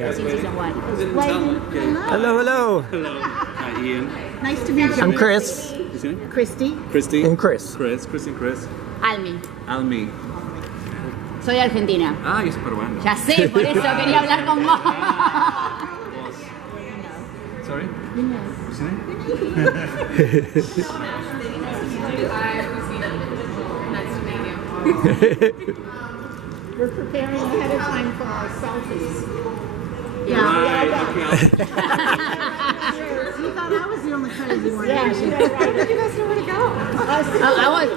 Season 1. Hello, hello. Hello. Hi, Ian. Nice to meet you. I'm Chris. What's your name? Christy. Christy. And Chris. Chris and Chris. Almi. Almi. Soy argentina. Ah, yo soy peruano. Ya sé, por eso quería hablar con vos. Sorry? What's your name? We're preparing ahead of time for our selfies. Yeah. Right, okay. You thought I was the only crazy one. Yeah, you guys know where to go. I was.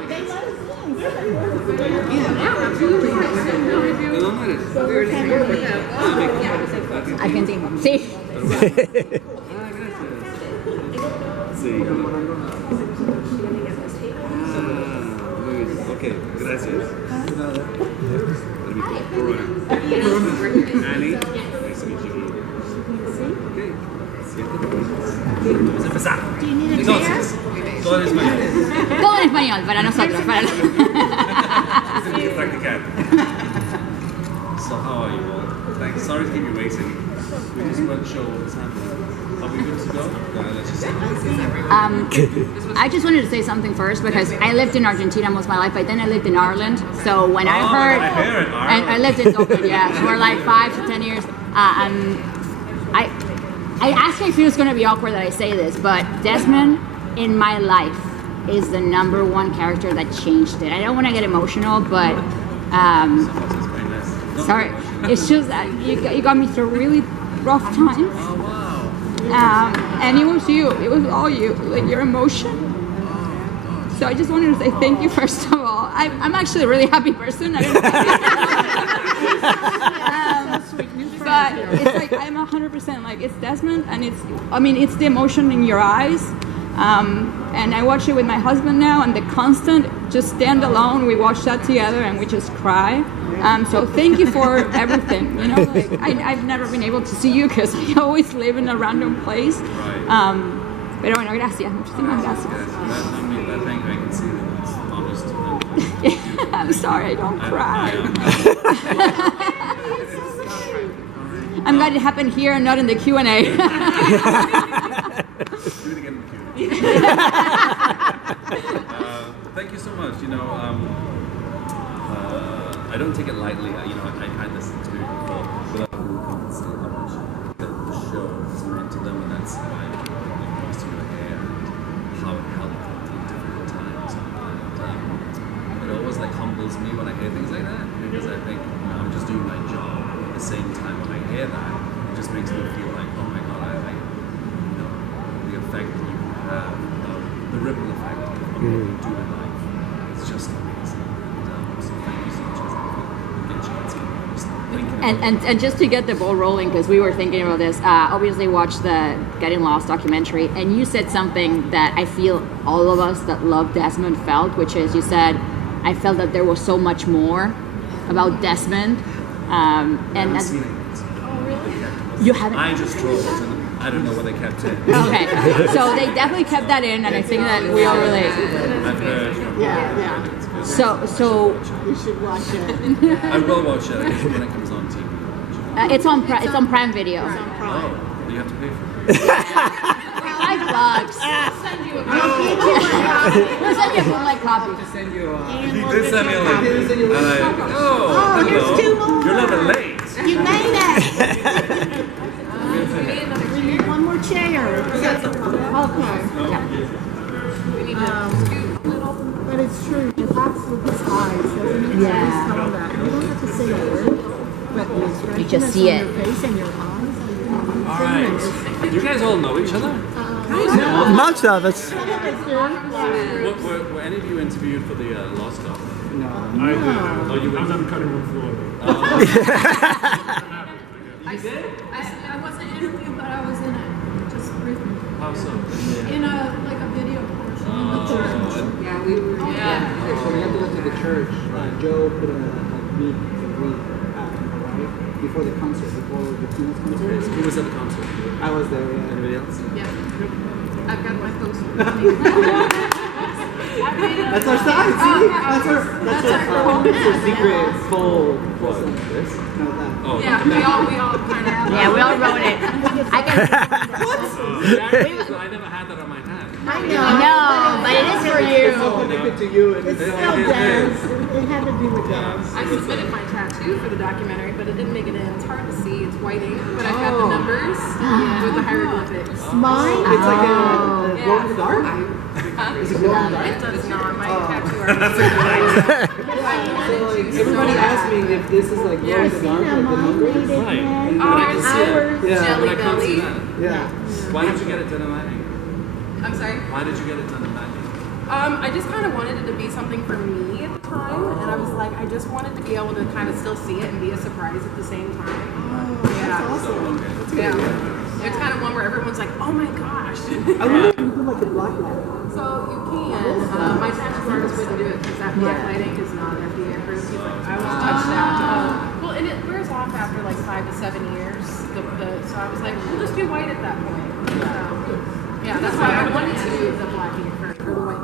¿De dónde eres? Argentina. Sí. Ah, gracias. Sí. Muy bien. Ok, gracias. Annie. Nice to meet you. Okay. Vamos a empezar. Entonces, todo en español. Todo en español para nosotros. Para Tengo que practicar. So how are you all? Thanks. Sorry to keep you waiting. We just weren't sure what was happening. Are we good to go? Let's just I just wanted to say something first because I lived in Argentina most of my life, but then I lived in Ireland. So when I heard, and I lived in Dublin, yeah, for like 5 to 10 years. I actually feel it's going to be awkward that I say this, but Desmond in my life is the #1 character that changed it. I don't want to get emotional, but sorry, it's just that you got me through really rough times. Oh, wow. And it was you. It was all you, like your emotion. So I just wanted to say thank you first of all. I'm actually a really happy person. I don't but it's like I'm 100% like it's Desmond, and it's the emotion in your eyes. And I watch it with my husband now, and the constant just stand alone. We watch that together, and we just cry. So thank you for everything. You know, like, I've never been able to see you because I always live in a random place. Pero bueno, gracias, muchísimas gracias. I'm sorry, I don't cry. I'm glad it happened here and not in the Q&A. Do it again in the Q&A. Thank you so much. You know, I don't take it lightly. You know, I've had this experience before, but I can't say how much the show has meant to them, and that's why I'm used to your hair and how it helped through difficult times. And it always like humbles me when I hear things like that, because I think I'm just doing my job. At the same time, when I hear that, it just makes me feel like, oh my God, I you know, the effect that you can have, the ripple effect of what you do in life, it's just amazing. So thank you so much. And just to get the ball rolling, because we were thinking about this, obviously watched the Getting Lost documentary, and you said something that I feel all of us that love Desmond felt, which is you said, I felt that there was so much more about Desmond. And that's, oh, really? You haven't? I just trolled, and I don't know what they kept in. Okay, so they definitely kept that in, and I think that we all relate. I've heard. Yeah. So You should watch it. I will watch it when it comes on TV. it's on Prime Video. Oh, you have to pay for it. $5. We'll send you a bootleg copy. He did send me a link. And hello. there's 2 more. You're a little bit late. You made it. We need 1 more chair. Okay. But it's true. It acts with his eyes, doesn't it? Yeah. He's telling that. You don't have to say a word, but the expression You just that's see on it. your face and your eyes. All right. Do you guys all know each other? Most of us. Were any of you interviewed for the Lost Doc? No. Oh, you were. I'm on the cutting room floor. I wasn't interviewed, but I was in it, just briefly. How so? In a video portion. Yeah, we were. So we had to go to the church. Joe put a meet and greet right before the concert, before the King's concert. Who was at the concert? I was there. Yeah. Anybody else? Yeah. I've got my poster. I made a That's our side. See, that's our secret full. This? No, that. Oh, Yeah, we all kind of. Yeah, we all wrote it. I can. I never had that on my hand. I No, but it is for you. It's all connected to you, and It's it's still dance. It had to do with dance. I submitted my tattoo for the documentary, but it didn't make it in. It's hard to see. It's whiting, but I've got the numbers with the hieroglyphics. Mine? It's like a Yeah. glow in the dark. Is it glow in the dark? It does not. My tattoo artist. So like everybody asked me if this is like glow in the dark, like the numbers. Right. Oh, But I can see it. ours, Yeah, Jelly But I can't see Belly. that. Yeah. Why did you get it done in lighting? I'm sorry. Why did you get it done in lighting? I just kind of wanted it to be something for me at the time, and I was like, I just wanted to be able to kind of still see it and be a surprise at the same time. Yeah. So, okay. That's Yeah. It's kind of one where everyone's like, oh my gosh. I wonder if you do like a black light. So you can. My tattoo artist wouldn't do it because that black lighting is not FDA approved. He's like, I won't touch that. Well, and it wears off after like 5 to 7 years. So I was like, we'll just do white at that point. Yeah, that's why I wanted to do the blacking first, or the white.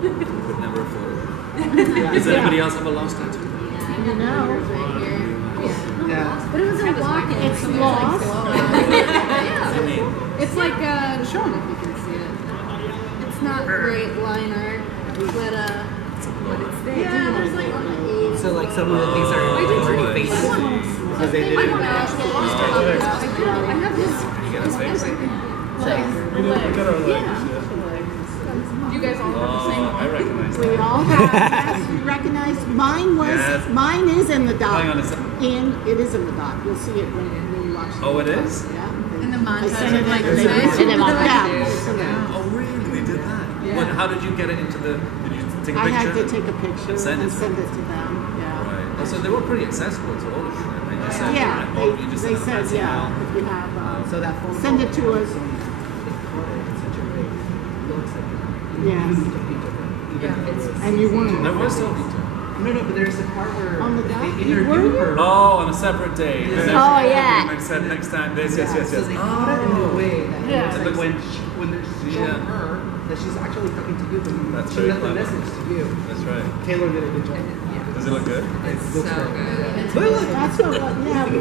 Could never afford it. Does anybody else have a lost tattoo? You know. Yeah. But it was a walk. It's lost. What do you mean? It's like, show them if you can see it. It's not great line art, but it's there. Yeah, there's like on the So like some of the things are already faced because they didn't. I have this. You get a face? You guys all have the same Oh, I one. recognize We that. all have, yes, you recognize, Yes. mine is in the doc. Hang on a second. And it is in the doc. You'll see it when you watch. Oh, it is? Yeah. In the I sent montage it of like like the this. In the montage. Yeah. Oh, really? They did that? What, how did you get it into the... Did you take a I picture? had to take a picture And send it and to send them? it to them. Yeah. Right. Oh, so they were pretty accessible to all of you. They just said, Yeah, oh, you just they sent a said, fancy yeah, email. if you have, So that phone send it to call, us. they caught it in such a way. It looks like Yes. And you weren't. I was talking to her. No, but there's a part where On the dock? they You interview were? her. Oh, on a separate day. Yeah. Oh, yeah. And said next time this, yes. So they caught it in a way that Yeah. it looks like when they're showing Yeah. her that she's actually talking to you, but That's she very left the clever. message to you. That's right. Taylor did a good job. Does it look good? It looks so good. That's what, yeah, we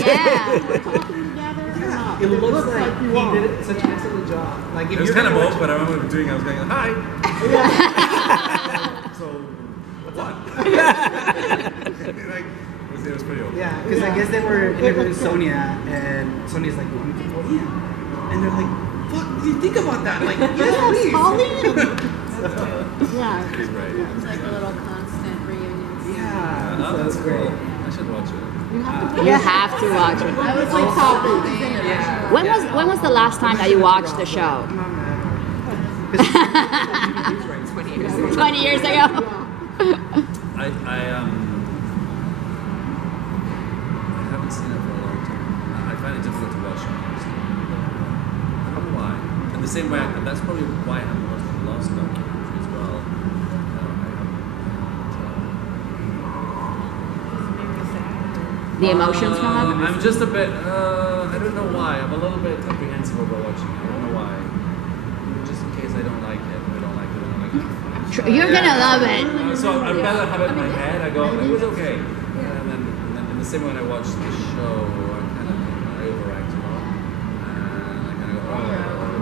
Yeah. we're talking together or not. It looks like you he are. did such an excellent job. Like if It was you're kind of gonna old, watch- but I remember doing it. I was going, hi. So, what? Like, it was pretty old. Yeah, because I guess they were interviewing Sonia, and Sonia's like, "Want me to call in?" And they're like, "Fuck, what do you think about that?" Like, yes, Yes, please. call in. Yeah. She's great. It's like a little constant reunion. Yeah, Oh, so that's it's great. great. I should watch it. You have to watch it. I was like talking. Yeah. When was the last time that you watched the show? Come on, man. 'Cause she's right, 20 years ago. 20 years ago. I haven't seen it for a long time. I find it difficult to watch. I don't know why. In the same way, that's probably why I haven't watched the last documentary as well. The emotions come up. I'm just a bit. I don't know why. I'm a little bit apprehensive about watching it. I don't know why. Just in case I don't like it. I don't like it. I don't like it. You're gonna love it. So I'd rather have it in my head. I go, it was okay. And then in the same way when I watch the show, I overact a lot. And I kind of go,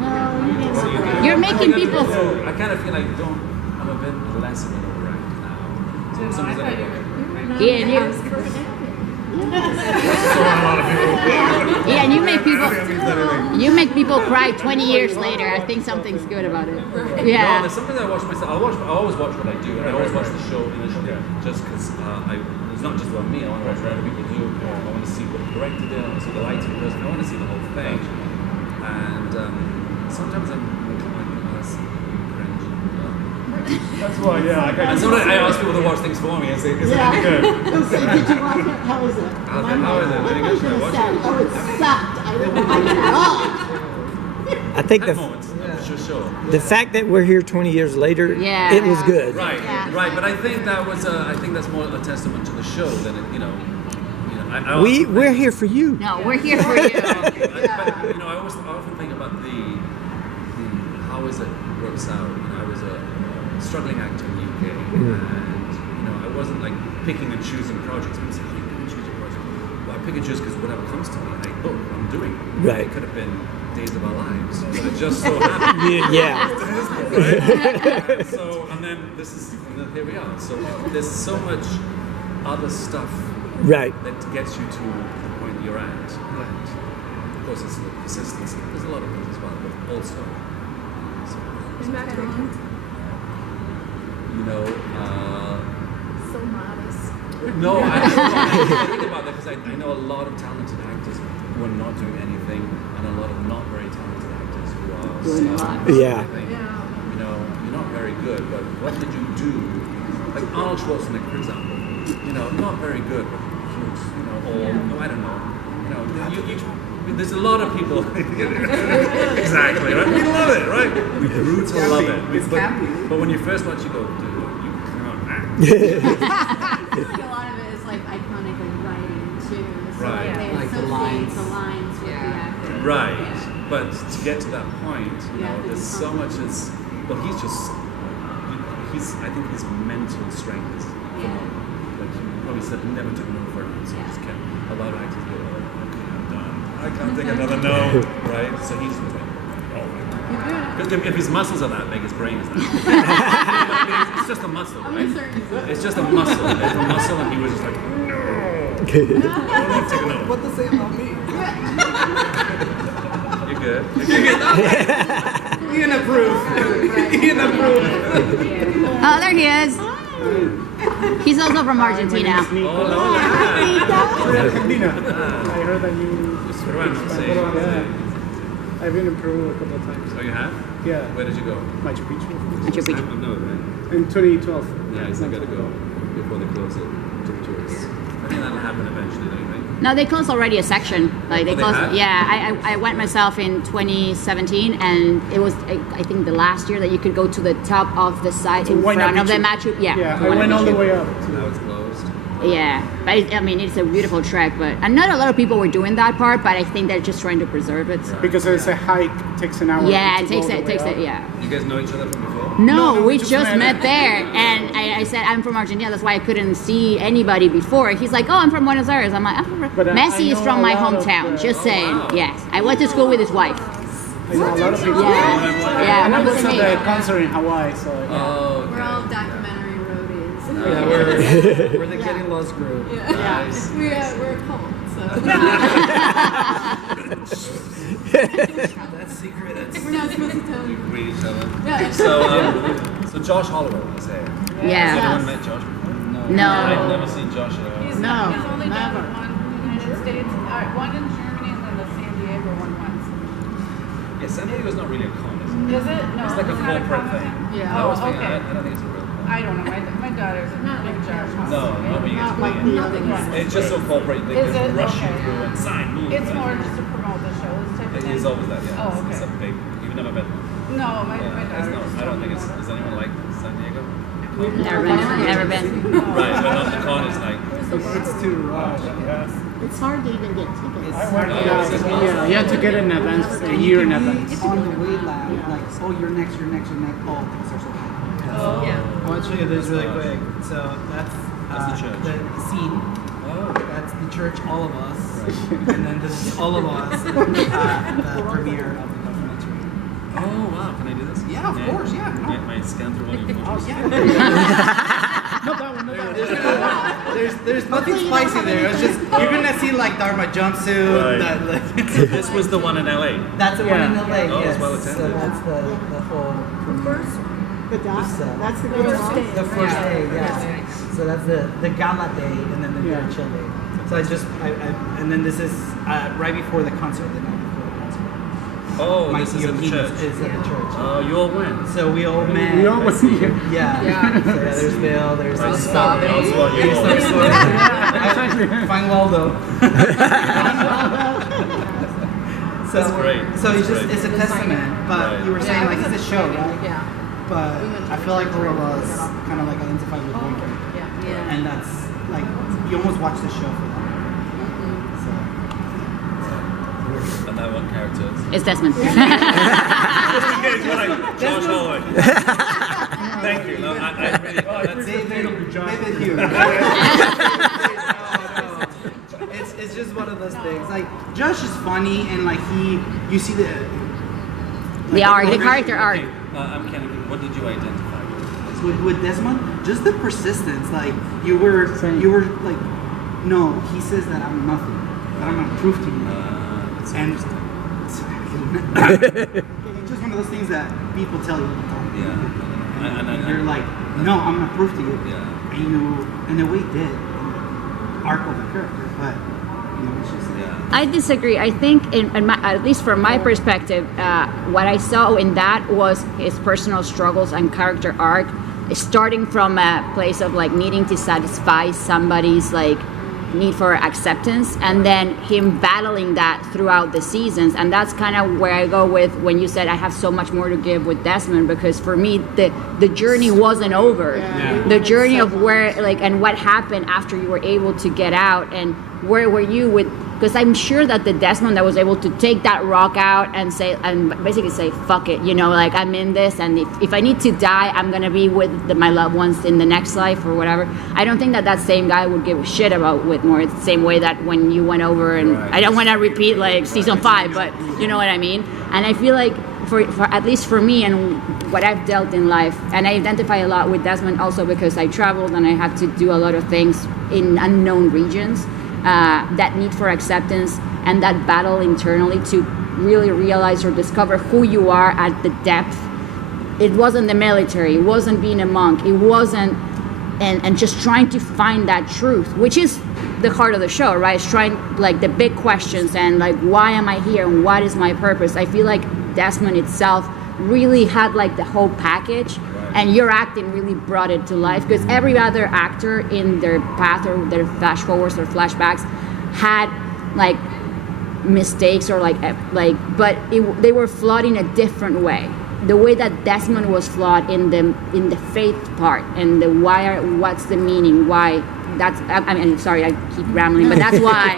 No, you didn't. You're making people. I kind of feel like I'm a bit less of an overact now. So sometimes I go, Ian, Ian, you make people cry 20 years later. I think something's good about it. no, Yeah. there's something that I watch myself. I always watch what I do, and I always watch the show initially, just because it's not just about me. I want to watch what other people do. I want to see what the director did. I want to see the lighting does. I want to see the whole thing. And sometimes I'm like, that's cringe. That's why, yeah. And sometimes I ask people to watch things for me and say, is it any good? Say, did you watch it? How is it? How is it? Very good. Should I watch it? Oh, it sucked. I didn't like it at all. I think At moments, for sure. the fact that we're here 20 years later, Yeah. it was good. Right, Yeah. right. But I think I think that's more a testament to the show than it, I We're here for you. No, we're here for you. But I often think about the how is it works out. I was a struggling actor in the UK, and I wasn't like picking and choosing projects. People say, "Oh, you pick and choose your project." Well, I pick and choose because whatever comes to me, I'm doing. Right. It could have been Days of Our Lives, but it just so happened. Yeah. Right? So, and then here we are. So there's so much other stuff Right. that gets you to the point you're at. And of course, it's the persistence. There's a lot of things as well, but also, So modest. no, I think about that because I know a lot of talented actors who are not doing anything, and a lot of not very talented actors who are Doing a lot. Yeah. You're not very good, but what did you do? Like Arnold Schwarzenegger, for example. Not very good, but huge. I don't know. There's a lot of people. Exactly, right? We love it, right? We grew to love it. But when you first watch, you go, dude, you can't act. I think a lot of it is like iconic writing too. So Right. they Like the associate lines. the lines with the actor. Right, Yeah. but to get to that point, there's so much as well. I think his mental strength is phenomenal. Like he probably said, he never took no for an answer. He just kept. A lot of actors go, "Oh, okay, I'm done. I can't take another no." Right? So he's like, "Oh." If his muscles are that big, his brain is that big. It's just a muscle, right? It's just a muscle. It's a muscle, and he was just like, "No." Don't take another. What to say about me? You're good. You're good. Ian approve. Ian approve. Oh, there he is. He's also from Argentina. Oh, no, yeah. Argentina. I heard that you. Yeah. I've been in Peru a couple of times. Oh, you have? Yeah. Where did you go? Machu Picchu. Machu Picchu. I've never been. In 2012. Yeah, I gotta go before they close it to the tourists. I think that'll happen eventually, don't you think? No, they closed already a section. Like they Oh, they closed. have? Yeah, I went myself in 2017, and it was I think the last year that you could go to the top of the site in Huayna front of the Picchu. Machu. Yeah, Yeah, I Huayna went all the Picchu. way up. Now it's closed. Yeah, but I mean it's a beautiful trek, but and not a lot of people were doing that part, but I think they're just trying to preserve it. Because it's a hike, takes an hour. Yeah, to it takes go all it the takes way it. up. Yeah. You guys know each other from before? No, we just just met. met there, and I said I'm from Argentina. That's why I couldn't see anybody before. He's like, "Oh, I'm from Buenos Aires." I'm like, But I "Messi is know from a my lot of hometown." the- Just saying. wow. Yes, I went to school with his wife. I know a lot of people. Yeah, yeah. And I remember was at me. the concert in Hawaii, so. Oh, We're all documentary roadies. We're the Getting Lost group. nice. We're a cult, so. That's secret. That's We're not supposed to tell We you. greet each other. Yeah. So Josh Holloway was here. Has Yeah. anyone met Josh before? No. I've never seen Josh at all. No, He's only done never. one in the United States, one in Germany, and then the San Diego one once. Yeah, San Diego's not really a con, is it? Is it? No, It's like a not corporate common thing. Yeah. I always Oh, think, okay. I don't think it's a real con. I don't know. My daughter's a big Josh. No, nobody gets Not like paid. the other ones. It's just so corporate, they Is just it? rush you Okay. through and sign, move. It's more just to promote the shows type of It thing. is always that, yeah. Oh, It's okay. a big, you've never been. No, my Yeah, daughter. I don't think it's, does anyone like San Diego? Never been. Never been. Right, but not the con is like, it's too rushed. It's hard to even get tickets. Yeah, you have to get in advance, a year in advance. On the way lab, like, oh, you're next. Oh, things are so bad. Yeah. I want to show you this really quick. So that's the church. the scene. oh, That's the church, all of us. And then this is all of us at the premiere of the documentary. oh wow, can I do this? Yeah, of course, yeah. Get my scan through all your photos. There's nothing spicy there. It's just you're gonna see like Dharma jumpsuit. Right. That, like, This was the one in LA. that's the one in LA. Oh, Yes. it's well So attended. that's the whole premiere. That's the first day. The first day, yes. So that's the gala day and then the Yeah. chill day. So I and then this is right before the concert, the night before the concert. Oh, Mike this is at the Yohini church. is at the church. Oh, you all went. So we all met. We all went here. Yeah. So there's Bill, there's I'll Scott. spot you all. Fine Waldo. So, That's great. So it's That's just great. it's a testament. But Right. you were saying like it's a show, right? Yeah. But I feel like all of us kind of like identify with one character. Yeah. And that's like you almost watch the show for that. So And that one character is. It's Desmond. Just in case, you're like, Josh Holloway. thank you. No, I really, that's David Hughes. It's just one of those things. Like Josh is funny, and like you see the character arc. I'm Kenny. What did you identify with Desmond. Just the persistence. Like you were like, no, he says that I'm nothing. That I'm gonna prove to you. And it's just one of those things that people tell you. Yeah. And you're like, no, I'm gonna prove to you. Yeah. And you, in a way, did. Arc of the character, but it's just I disagree. I think, at least from my perspective, what I saw in that was his personal struggles and character arc, starting from a place of like needing to satisfy somebody's like need for acceptance, and then him battling that throughout the seasons. And that's kind of where I go with when you said I have so much more to give with Desmond, because for me the journey wasn't over. The journey of where like and what happened after you were able to get out, and where were you with, because I'm sure that the Desmond that was able to take that rock out and say, and basically say, fuck it, like I'm in this, and if I need to die, I'm gonna be with my loved ones in the next life or whatever. I don't think that same guy would give a shit about Whitmore. It's the same way that when you went over, and I don't want to repeat like season 5, but you know what I mean. And I feel like for at least for me and what I've dealt in life, and I identify a lot with Desmond also because I traveled and I had to do a lot of things in unknown regions. That need for acceptance and that battle internally to really realize or discover who you are at the depth. It wasn't the military, it wasn't being a monk, it wasn't, and just trying to find that truth, which is the heart of the show, right? It's trying like the big questions and like, why am I here and what is my purpose? I feel like Desmond itself really had like the whole package. And your acting really brought it to life, because every other actor in their path or their flash forwards or flashbacks had like mistakes or but they were flawed in a different way. The way that Desmond was flawed in the faith part and the what's the meaning, why that's. I mean, sorry, I keep rambling, but that's why.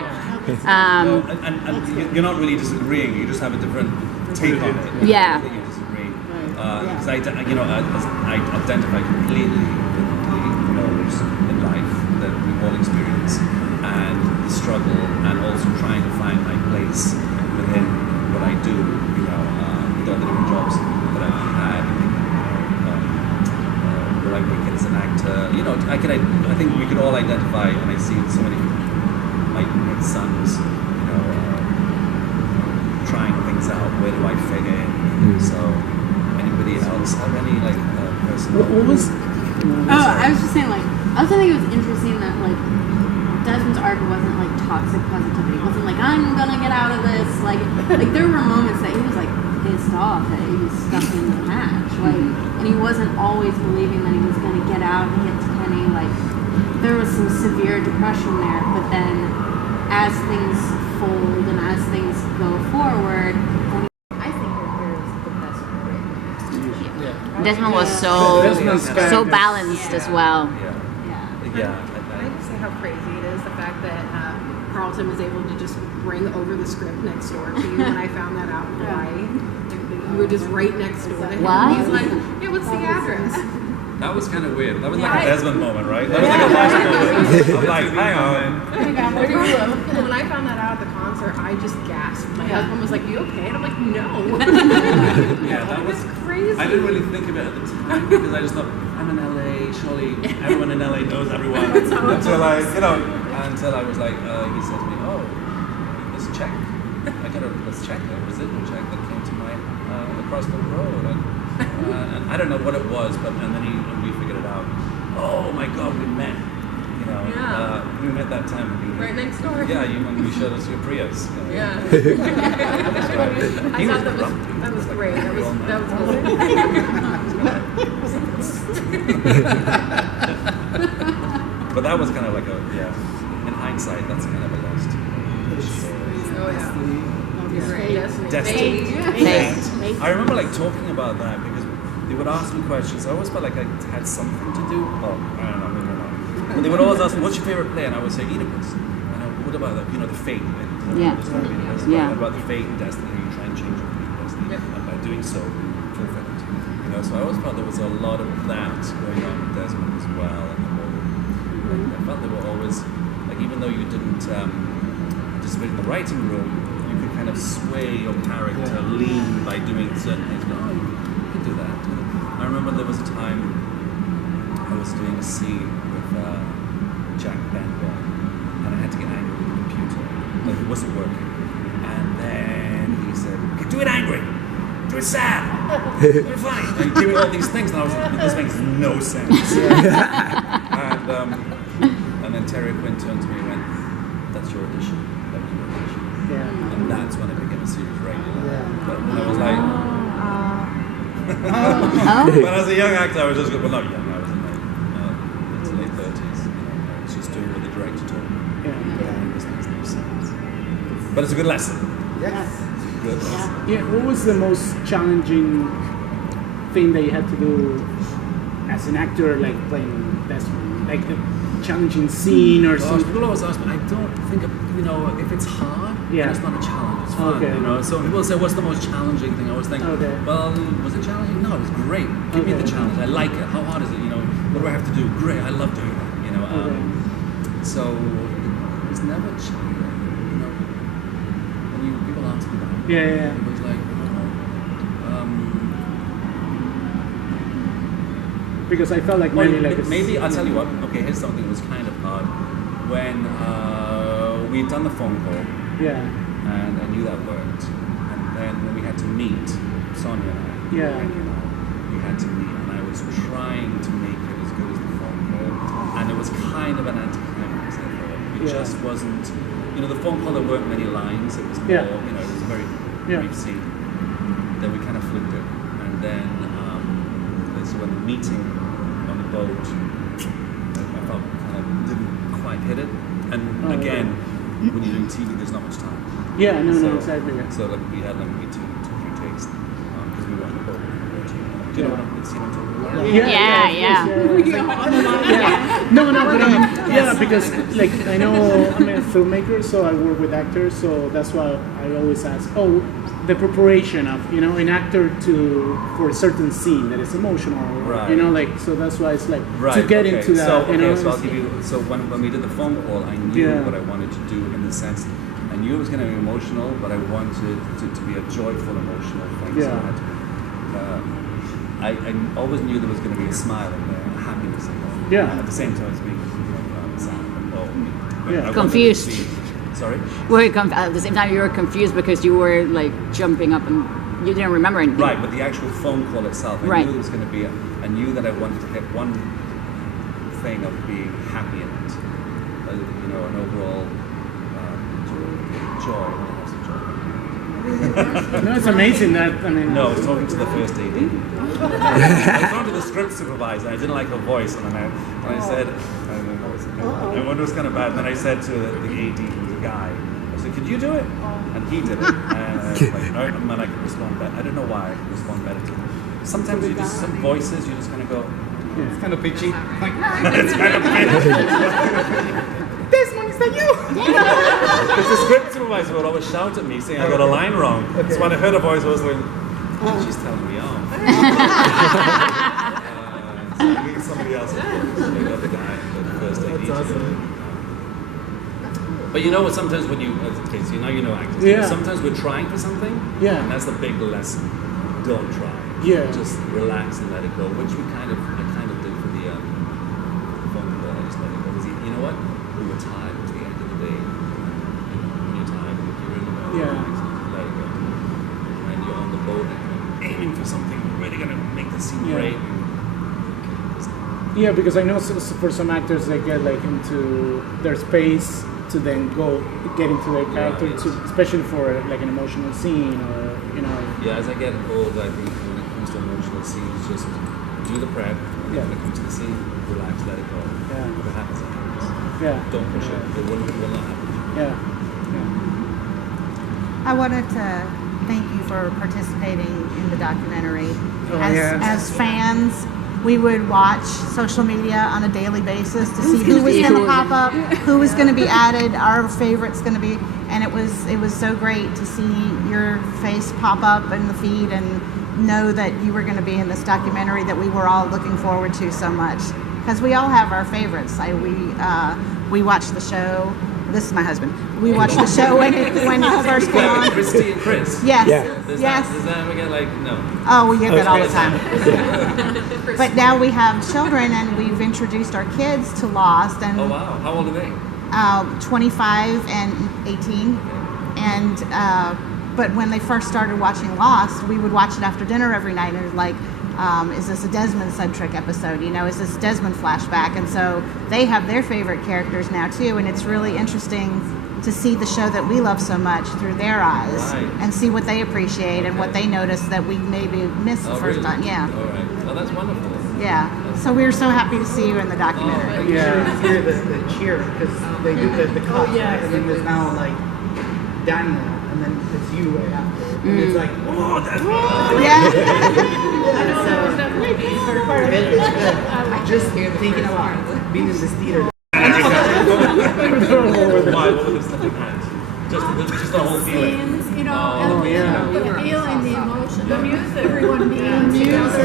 And you're not really disagreeing. You just have a different take on it. Yeah. Because I identify completely with the roles in life that we all experience, and the struggle, and also trying to find my place within what I do. With all the different jobs that I've had, where I work as an actor. I think we could all identify when I see so many my sons, trying things out. Where do I fit in? So. Anybody else have any personal? What was? I was just saying I also think it was interesting that Desmond's arc wasn't toxic positivity. It wasn't I'm gonna get out of this. Like there were moments that he was pissed off that he was stuck in the match. And he wasn't always believing that he was gonna get out and get to Kenny. There was some severe depression there. But then as things fold and as things go forward. Desmond was so balanced as well. Yeah. Can I just say how crazy it is, the fact that Carlton was able to just bring over the script next door to you when I found that out in Hawaii. You were just right next door to him. What? He's like, hey, what's the address? That was kind of weird. That was like a Desmond moment, right? That was like a Lost moment. I'm like, hang on. Where do you live? When I found that out at the concert, I just gasped. My husband was like, you okay? And I'm like, no. Yeah, that was crazy. I didn't really think of it at the time because I just thought, I'm in LA, surely everyone in LA knows everyone. Until I was like, he said to me, oh, let's check. Let's check a residual check that came to my across the road. And I don't know what it was, but and then we figured it out. Oh my God, we met. We met that time. Right next door. Yeah, when you showed us your Prius. Yeah. I thought that was great. That was But that was kind of in hindsight, that's kind of a lost. Oh yeah. Destiny. I remember talking about that because they would ask me questions. I always felt like I had something to do. Oh, I don't know, maybe not. But they would always ask me, what's your favorite play? And I would say Oedipus. And what about the fate? Yeah. About the fate and destiny. You try and change your destiny, and by doing so, fulfill it. You know, so I always felt there was a lot of that going on with Desmond as well. And the whole, like, I felt they were always, like, even though you didn't participate in the writing room, you could kind of sway your character, lean by doing certain things. Go, oh, you could do that. I remember there was a time I was doing a scene with Jack Bender, and I had to get angry with the computer. Like, it wasn't working. And then he said, okay, do it angry, do it sad, do it funny. And he gave me all these things, and I was like, this makes no sense. And then Terry Quinn turned to me and went, that's your audition. That was your audition. Yeah. And that's when I became a series regular. But I was like, when I was a young actor, I was just, well, not young, I was in my late 30s. You know, I was just doing what the director told me. Yeah. This makes no sense. But it's a good lesson. Yes. It's a good lesson. Yeah, what was the most challenging thing that you had to do as an actor, like playing Desmond? Like the challenging scene or something? People always ask me, I don't think, you know, if it's hard, then it's not a challenge, it's fun, you know. So people say, what's the most challenging thing? I always think, well, was it challenging? No, it was great. Give me the challenge. I like it. How hard is it? You know, what do I have to do? Great. I love doing that, you know. So it's never challenging, you know. When people ask me that, it was like, because I felt like maybe I'll tell you what. Okay, here's something that was kind of hard. When we'd done the phone call, and I knew that worked, and then when we had to meet, Sonia and I, we had to meet, and I was trying to make it as good as the phone call, and it was kind of an anticlimax. I thought it just wasn't. You know, the phone call, there weren't many lines. It was more, you know, it was a very brief scene. Then we kind of flipped it, and then so when the meeting on the boat, I felt kind of didn't quite hit it. And again, when you're doing TV, there's not much time. Yeah, no, exactly. So like we had like maybe two, 3 takes because we were on the boat. Do you know what I'm saying? No, because like I know I'm a filmmaker, so I work with actors, so that's why I always ask, the preparation of, you know, an actor for a certain scene that is emotional, you know, like, so that's why it's like to get into that. So, so I'll give you. So when we did the phone call, I knew what I wanted to do in the sense. I knew it was going to be emotional, but I wanted to be a joyful, emotional thing. So I always knew there was going to be a smile in there, a happiness in there. At the same time as being sad. Confused. Sorry? At the same time, you were confused because you were like jumping up and you didn't remember anything. Right, but the actual phone call itself, I knew there was going to be I knew that I wanted to hit one thing of being happy in it. You know, an overall joy. No, it's amazing that, I mean... No, I was talking to the first AD. I was talking to the script supervisor, and I didn't like her voice, and I said, it was kind of bad, and then I said to the AD, who was a guy, I said, could you do it? And he did it, and then I could respond better. I don't know why I could respond better to him. Sometimes you just, some voices, you just kind of go, it's kind of pitchy. It's kind of pitchy. This one, is that you? Because the script supervisor would always shout at me saying I got a line wrong. So when I heard a voice, I was like, she's telling me off. So I need somebody else. Maybe the guy, the first AD. That's awesome. But you know what, sometimes when you, okay, so now you know actors. Sometimes we're trying for something, and that's the big lesson. Don't try. Just relax and let it go, which I kind of did for the phone call. I just let it go. Because you know what? We were tired at the end of the day. When you're tired, you're in the boat, let it go. And you're on the boat and aiming for something really going to make the scene great. Yeah, because I know for some actors they get like into their space to then get into their character, especially for like an emotional scene or, you know. Yeah, as I get older, I think when it comes to emotional scenes, just do the prep, and then when it comes to the scene, relax, let it go. If it happens, it happens. Don't push it. It will not happen. I wanted to thank you for participating in the documentary. As fans, we would watch social media on a daily basis to see who was going to pop up, who was going to be added, our favorite's going to be, and it was so great to see your face pop up in the feed, and know that you were going to be in this documentary that we were all looking forward to so much, because we all have our favorites. We watched the show. This is my husband. We watched the show when it first came on. Christy and Chris. Yes. Yeah. Does Yes. that ever get like, no? Oh, we get that all the Okay. time. But now we have children, and we've introduced our kids to Lost, and Oh, wow. How old are they? 25 and 18. And but when they first started watching Lost, we would watch it after dinner every night, and it was like, is this a Desmond-centric episode? You know, is this Desmond flashback? And so they have their favorite characters now too, and it's really interesting to see the show that we love so much through their eyes, Right. and see what they appreciate and what they notice that we maybe missed the Oh, first really? time. Yeah, All right. Oh, that's wonderful. yeah. So we're so happy to see you in the documentary. You should hear the cheer because they do the cuts, right? And then there's now like Daniel, and then it's you right after. And it's like, oh, that's Yeah. just thinking about being in this theater. Why? What was the difference? Just the whole feeling. Scenes, you know, Oh, and yeah. the feeling, the emotion, the music, everyone being together.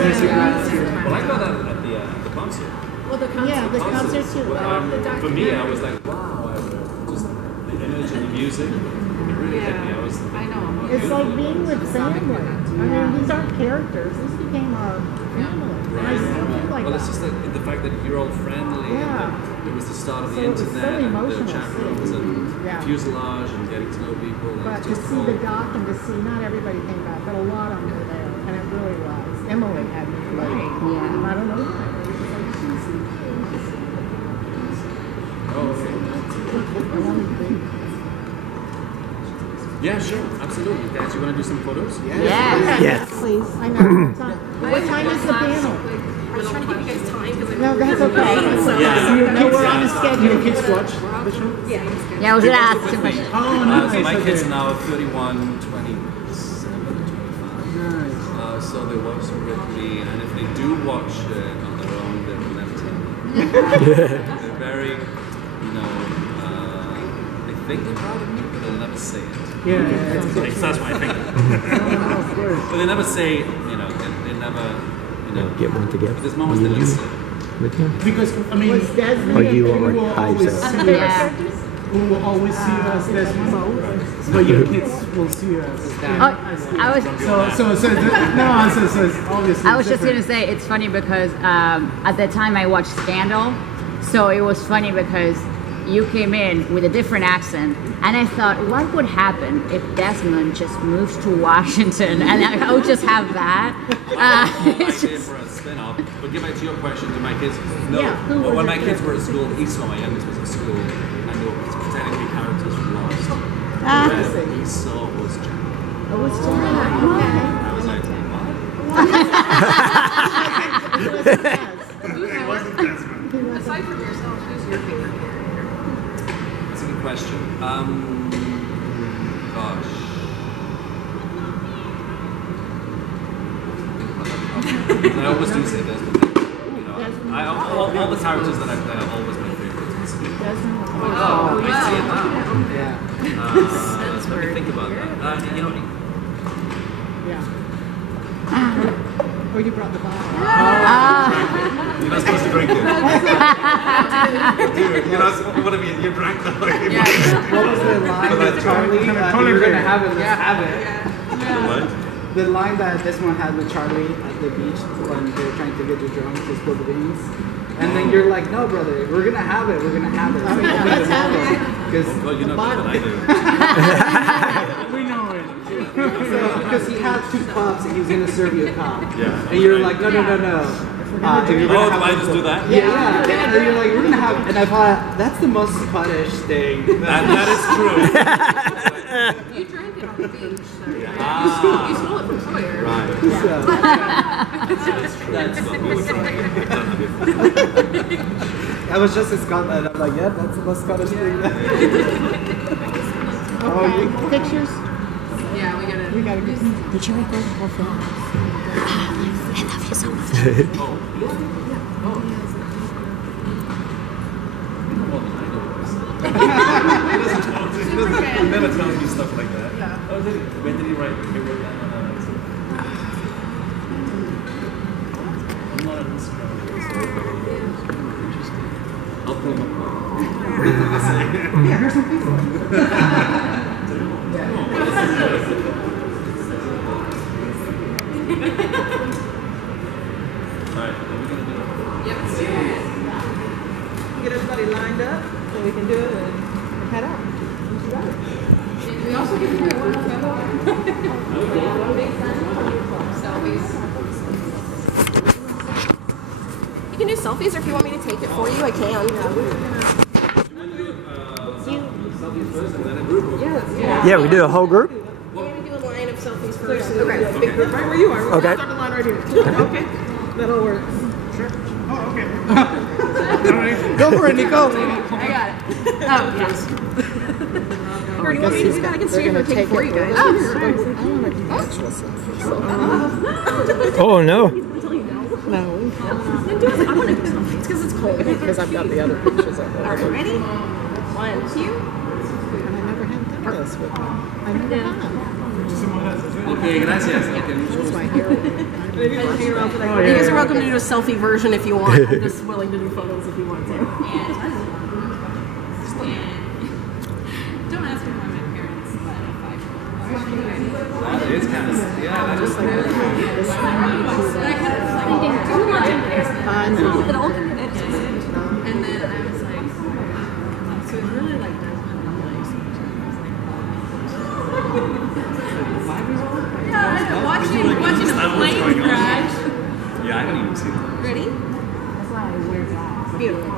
Well, I got that at the concert. Well, the concert, Yeah, the concert too. For me, I was like, wow, just the image and the music, it really hit me. I was, I know. It's like being with family. I mean, these aren't characters. This became our family. And I still feel like well, that. it's just the fact that you're all friendly. Yeah. And it was the start of the So it was so internet and the emotional chat too. rooms and Yeah. fuselage and getting to know people. And But it's to just see all, the doc and to see, not everybody came back, but a lot of them were there, and it really was. Emily had me like, Yeah. I don't know why. It was like, she's oh, okay. Yeah, sure, absolutely. Guys, you want to do some photos? Yeah. Yes. please. I know. What time is the panel? I was trying to give you guys time because I No, that's okay. Yeah. No, we're on the Do schedule. your kids watch the show? Yeah, I was gonna ask some questions. Oh, So nice. my kids Okay. are now 31, 27, 25. Nice. So they watch it with me, and if they do watch it on their own, they will never tell me. They're very, you know, they think they're proud of me, but they'll never say it. Yeah, That's why I think. of course. But they never say, you know, they never, you know. Get one together. But there's moments they don't say. With him? Because, I mean, Was Desmond Or you a or will always Isaac? see Yeah. us. We will always see us Desmond, but your kids will see us. Oh, I was. So it's obviously. I was just different. gonna say it's funny because at that time I watched Scandal, so it was funny because you came in with a different accent, and I thought, what would happen if Desmond just moves to Washington, and I would just have that? It's Idea just, for a spin-off. But get back to your question, do my kids? No. Yeah, who was When it my kids with? were at school, Esau, my youngest, was at school, and they were pretending to be characters from Lost. Ah. Esau was Jack. Oh, it's Jack. Okay. I was like, what? aside from yourself, who's your favorite character? That's a good question. Gosh. I always do say Desmond. You know, all the characters that I play are always my favorites. Oh, I see it now. Yeah. Let me think about that. You know, Oh, you brought the bottle. you're not supposed to drink it. Dude, you're not. Whatever you drank that. What was the line that Charlie? You were gonna have it. Let's have it. What? The line that this one had with Charlie at the beach when they were trying to get you drunk to spill the beans. And then you're like, no, brother, we're gonna have it. We're gonna have it. Let's have it. Because Well, you know better than I do. We know it. because he had 2 cups and he was gonna serve you a cup. Yeah. And you're like, no. You're Oh, gonna do have I it. just do that? Yeah. And you're like, we're gonna have. And I thought that's the most Scottish thing. That is true. You drank it on the beach. So Ah. you stole it from Sawyer. Right. That's Well, we would try. I was just in Scotland. I'm like, yeah, that's the most Scottish thing. Okay. Pictures? Yeah, we gotta. We gotta get some. did you record the whole film? I love you so much. He never tells me stuff like that. Oh, did he? When did he write? He wrote that on Yeah, here's some people. Get everybody lined up so we can do it and head out. We also get to do one selfies. You can do selfies, or if you want me to take it for you, I can. Yeah, we do a whole group. We're going to do a line of selfies first. Okay, big group right where you are. We're Okay. gonna start the line right here. Okay, that'll work. Go for it, Nico. I got it. Oh, yes. Or do you want me to do that? I can stand here and take it for you guys. Oh no. I want to do something. It's because it's cold. Because I've got the other pictures of it. All right, ready? 1, 2. I never have done this with them. I never have. Okay, gracias. Okay, mucho That's gusto. my hair. You guys are welcome to do a selfie version if you want. I'm just willing to do photos if you want to. Don't ask me why my parents let a 5-year-old. It's kind of, yeah, that's just like And then I was like, so it's really like Desmond and like yeah, watching a plane crash. yeah, I haven't even seen it. Ready? That's why I wear glasses. Beautiful.